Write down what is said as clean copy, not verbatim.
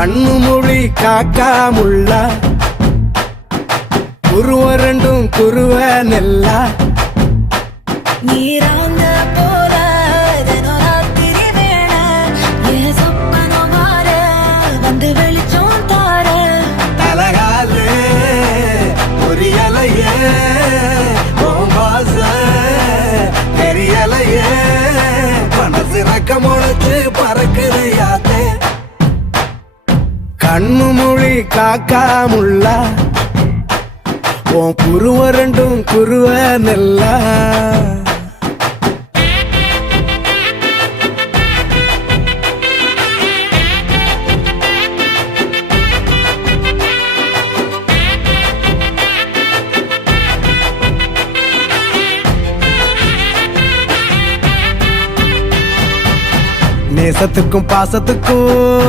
கண்ணு மொழி காக்காமுள்ள குருவரண்டும் குருவ நெல்லா நீராங்க போல தினராத்திரி வேள என் சொப்பனம் மாற வந்து வெளிச்சம் தார தலகாலே பொரியலையே ஓம்பாச தெரியலையே மனசு ரக்க முளைச்சு பறக்குதையாத்தே கண்ணு மொழி காக்காமுள்ள உன் குருவரண்டும் குருவ நெல்லா நேசத்துக்கும் பாசத்துக்கும்